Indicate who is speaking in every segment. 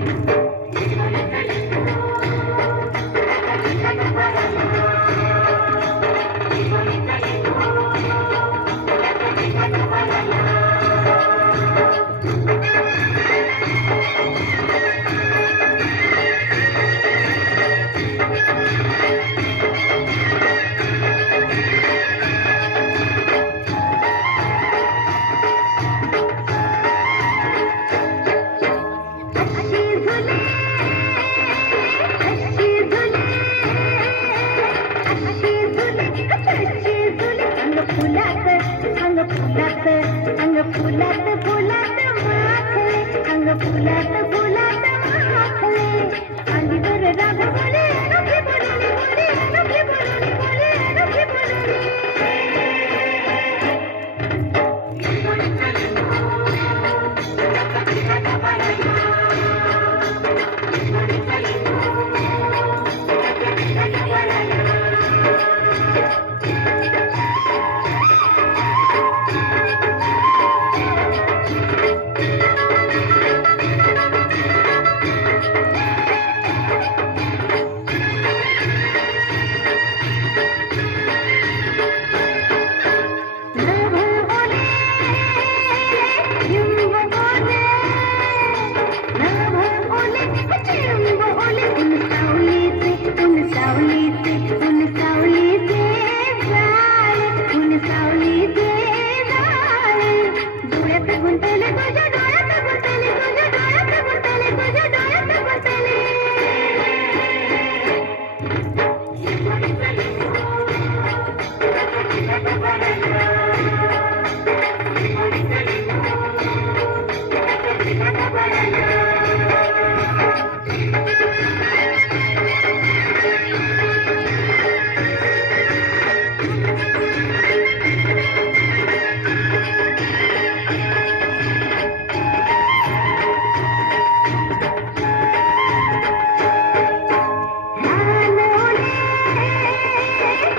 Speaker 1: Thank you. Let's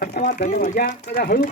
Speaker 2: ધન્યવાદ. ધન્યવાદ કદાચ હળવું.